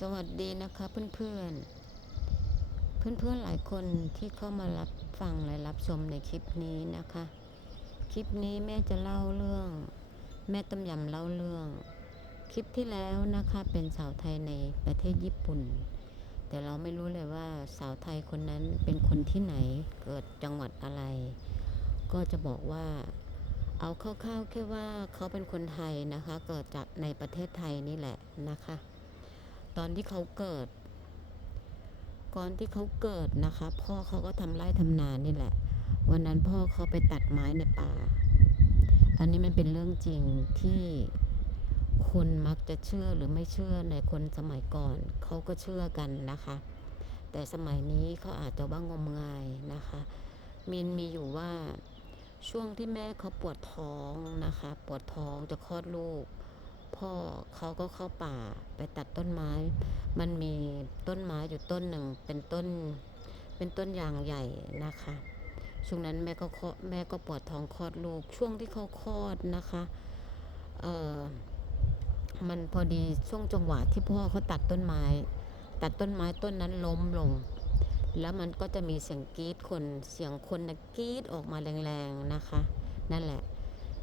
สวัสดีนะคะเพื่อนๆ เพื่อนๆหลายคนที่เข้ามารับฟังและรับชมในคลิปนี้นะคะ คลิปนี้แม่จะเล่าเรื่อง แม่ต้มยำเล่าเรื่อง คลิปที่แล้วนะคะเป็นสาวไทยในประเทศญี่ปุ่น แต่เราไม่รู้เลยว่าสาวไทยคนนั้นเป็นคนที่ไหนเกิดจังหวัดอะไร ก็จะบอกว่าเอาคร่าวๆแค่ว่าเขาเป็นคนไทยนะคะ เกิดจากในประเทศไทยนี่แหละนะคะ ตอนที่เขาเกิด ก่อนที่เขาเกิดนะคะ พ่อเขาก็ทำไร่ทำนานี่แหละ วันนั้นพ่อเขาไปตัดไม้ในป่า อันนี้มันเป็นเรื่องจริงที่คนมักจะเชื่อหรือไม่เชื่อในคนสมัยก่อนเขาก็เชื่อกันนะคะ แต่สมัยนี้เขาอาจจะว่างมงายนะคะมินมีอยู่ว่าช่วงที่แม่เขาปวดท้องนะคะ ปวดท้องจะคลอดลูก พ่อเขาก็เข้าป่าไปตัดต้นไม้ มันมีต้นไม้อยู่ต้นหนึ่งเป็นต้น เป็นต้นยางใหญ่นะคะ ช่วงนั้นแม่ก็แม่ก็ปวดท้องคลอดลูก ช่วงที่เขาคลอดนะคะเออมันพอดีช่วงจังหวะที่พ่อเขาตัดต้นไม้ ตัดต้นไม้ต้นนั้นล้มลง แล้วมันก็จะมีเสียงกรีดคนเสียงคนนะกรีดออกมาแรงๆนะคะ นั่นแหละ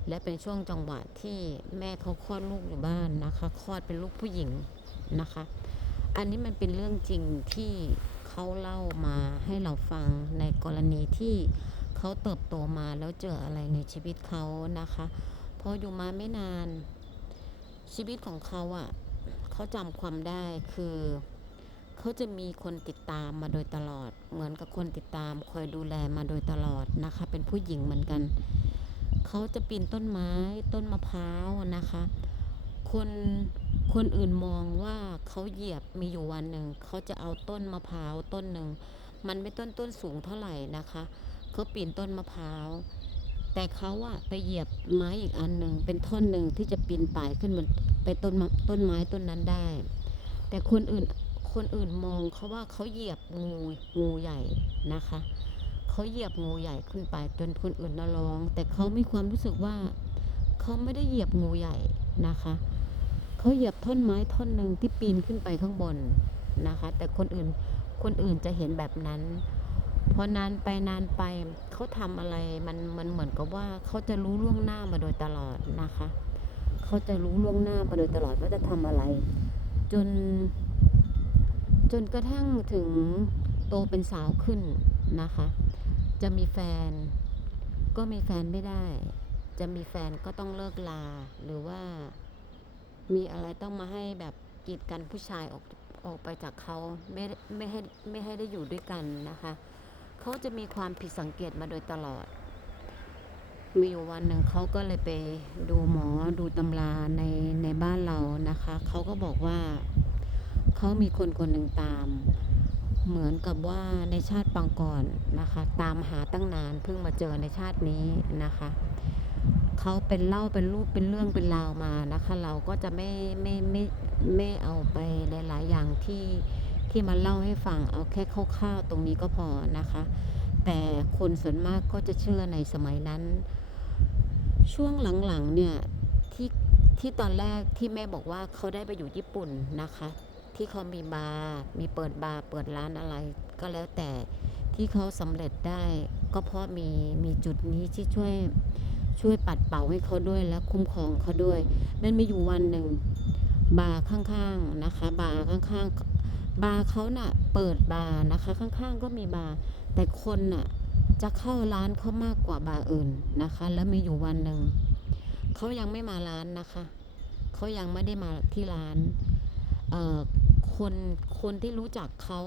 และเป็นช่วงจังหวะที่แม่เขาคลอดลูกอยู่บ้านนะคะคลอดเป็นลูกผู้หญิงนะคะ อันนี้มันเป็นเรื่องจริงที่เขาเล่ามาให้เราฟังในกรณีที่เขาเติบโตมาแล้วเจออะไรในชีวิตเขานะคะพออยู่มาไม่นาน ชีวิตของเขาอะ่ะเขาจำความได้คือเขาจะมีคนติดตามมาโดยตลอด เหมือนกับคนติดตามคอยดูแลมาโดยตลอดนะคะ เป็นผู้หญิงเหมือนกัน เขาจะปีนต้นไม้ต้นมะพร้าวนะคะ คนคนอื่นมองว่าเขาเหยียบมีอยู่วันหนึ่งเขาจะเอาต้นมะพร้าวต้นหนึ่งมันไม่ต้นต้นสูงเท่าไหร่นะคะเขาปีนต้นมะพร้าวแต่เขาอะไปเหยียบไม้อีกอันหนึ่งเป็นท่อนหนึ่งที่จะปีนป่ายขึ้นบนไปต้นต้นไม้ต้นนั้นได้ แต่คนอื่นคนอื่นมองเขาว่าเขาเหยียบงูงูใหญ่นะคะ เขาเหยียบงูใหญ่ขึ้นไป จนคนอื่นน่ะร้อง แต่เขามีความรู้สึกว่าเขาไม่ได้เหยียบงูใหญ่นะคะเขาเหยียบท่อนไม้ท่อนหนึ่งที่ปีนขึ้นไปข้างบนนะคะ แต่คนอื่นคนอื่นจะเห็นแบบนั้นพอนานไปนานไปเขาทำอะไรมันมันเหมือนกับว่าเขาจะรู้ล่วงหน้ามาโดยตลอดนะคะเขาจะรู้ล่วงหน้ามาโดยตลอดว่าจะทำอะไร จน จนกระทั่งถึงโตเป็นสาวขึ้นนะคะ จะมีแฟน ก็มีแฟนไม่ได้ จะมีแฟนก็ต้องเลิกลา หรือว่ามีอะไรต้องมาให้แบบกีดกันผู้ชายออกออกไปจากเขาไม่ไม่ให้ไม่ให้ได้อยู่ด้วยกันนะคะเขาจะมีความผิดสังเกตมาโดยตลอด มีอยู่วันหนึ่งเขาก็เลยไปดูหมอดูตำราในในบ้านเรานะคะเขาก็บอกว่าเขามีคนคนหนึ่งตาม เหมือนกับว่าในชาติปางก่อนนะคะ ตามหาตั้งนานเพิ่งมาเจอในชาตินี้นะคะเขาเป็นเล่าเป็นรูปเป็นเรื่องเป็นราวมานะคะ เราก็จะไม่ไม่ไม่ไม่เอาไปหลาย ๆ อย่างที่ที่มาเล่าให้ฟังเอาแค่คร่าวๆตรงนี้ก็พอนะคะ แต่คนส่วนมากก็จะเชื่อในสมัยนั้น ช่วงหลังๆเนี่ยที่ที่ตอนแรกที่แม่บอกว่าเขาได้ไปอยู่ญี่ปุ่นนะคะ ที่เขามีบาร์มีเปิดบาร์เปิดร้านอะไรก็แล้วแต่ที่เขาสำเร็จได้ ก็เพราะมีมีจุดนี้ที่ช่วยช่วยปัดเป่าให้เขาด้วยและคุ้มครองเขาด้วยมันมีอยู่วันหนึ่งบาร์ข้างๆนะคะ บาร์ข้างๆ บาร์เขาน่ะเปิดบาร์นะคะ ข้างๆ ก็มีบาร์แต่คนน่ะจะเข้าร้านเขามากกว่าบาร์อื่นนะคะ แล้วมีอยู่วันหนึ่งเขายังไม่มาร้านนะคะเขายังไม่ได้มาที่ร้าน คนคนที่รู้จักเขา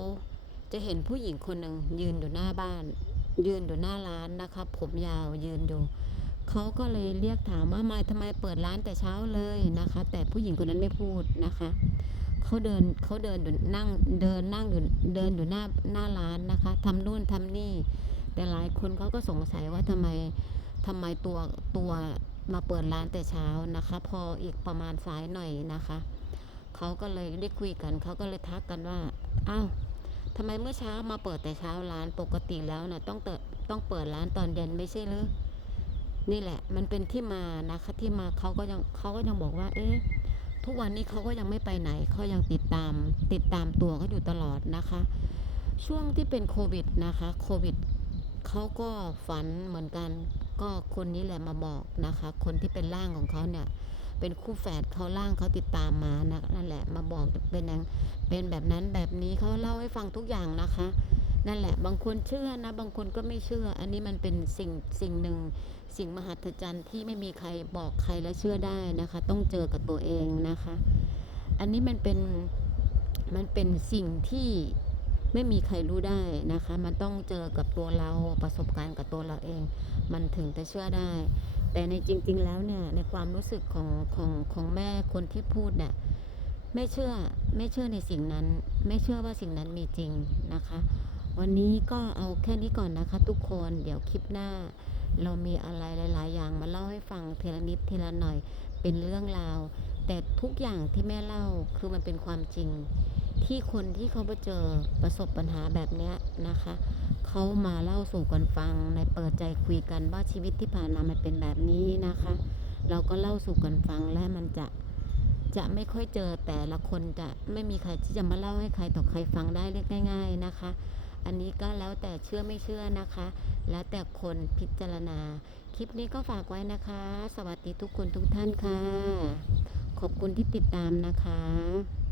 จะเห็นผู้หญิงคนหนึ่งยืนอยู่หน้าบ้าน ยืนอยู่หน้าร้านนะคะผมยาวยืนอยู่เขาก็เลยเรียกถามว่ามาทำไมเปิดร้านแต่เช้าเลยนะคะ แต่ผู้หญิงคนนั้นไม่พูดนะคะเขาเดินเขาเดินอยู่นั่งเดินนั่งอยู่เดินอยู่หน้าหน้าร้านนะคะทำนู่นทำนี่ แต่หลายคนเขาก็สงสัยว่าทำไมทำไมตัวตัวมาเปิดร้านแต่เช้านะคะ พออีกประมาณสายหน่อยนะคะ เขาก็เลยได้คุยกัน เขาก็เลยทักกันว่าอ้าวทำไมเมื่อเช้ามาเปิดแต่เช้าร้านปกติแล้วนะ่ะต้องเปิต้องเปิดร้านตอนเย็นไม่ใช่หรือนี่แหละ มันเป็นที่มานะคะที่มาเขาก็ยังเขาก็ยังบอกว่า เอ๊ะทุกวันนี้เขาก็ยังไม่ไปไหนเขายังติดตาม ติดตามตัวเขาอยู่ตลอดนะคะ ช่วงที่เป็นโควิดนะคะโควิดเขาก็ฝันเหมือนกัน ก็คนนี้แหละมาบอกนะคะ คนที่เป็นร่างของเขาเนี่ย เป็นคู่แฝดเขาร่างเขาติดตามมานะนั่นแหละมาบอกเป็นอย่างเป็นแบบนั้นแบบนี้เขาเล่าให้ฟังทุกอย่างนะคะ นั่นแหละ บางคนเชื่อนะ บางคนก็ไม่เชื่อ อันนี้มันเป็นสิ่งสิ่งหนึ่ง สิ่งมหัศจรรย์ที่ไม่มีใครบอกใครและเชื่อได้นะคะ ต้องเจอกับตัวเองนะคะ อันนี้มันเป็นมันเป็นสิ่งที่ไม่มีใครรู้ได้นะคะ มันต้องเจอกับตัวเราประสบการณ์กับตัวเราเอง มันถึงจะเชื่อได้ แต่ในจริง ๆ แล้วเนี่ยในความรู้สึกของของของแม่คนที่พูดเนี่ยไม่เชื่อไม่เชื่อในสิ่งนั้น ไม่เชื่อว่าสิ่งนั้นมีจริงนะคะ วันนี้ก็เอาแค่นี้ก่อนนะคะ ทุกคนเดี๋ยวคลิปหน้า เรามีอะไรหลาย ๆ อย่างมาเล่าให้ฟังทีละนิดทีละหน่อยเป็นเรื่องราว แต่ทุกอย่างที่แม่เล่าคือมันเป็นความจริง ที่คนที่เขาไปเจอประสบปัญหาแบบเนี้ยนะคะ เขามาเล่าสู่กันฟังในเปิดใจคุยกันว่าชีวิตที่ผ่านมามันเป็นแบบนี้นะคะ เราก็เล่าสู่กันฟังและมันจะจะไม่ค่อยเจอแต่ละคนจะไม่มีใครที่จะมาเล่าให้ใครต่อใครฟังได้เรียกง่าย ๆนะคะ อันนี้ก็แล้วแต่เชื่อไม่เชื่อนะคะ แล้วแต่คนพิจารณา คลิปนี้ก็ฝากไว้นะคะ สวัสดีทุกคนทุกท่านค่ะ ขอบคุณที่ติดตามนะคะ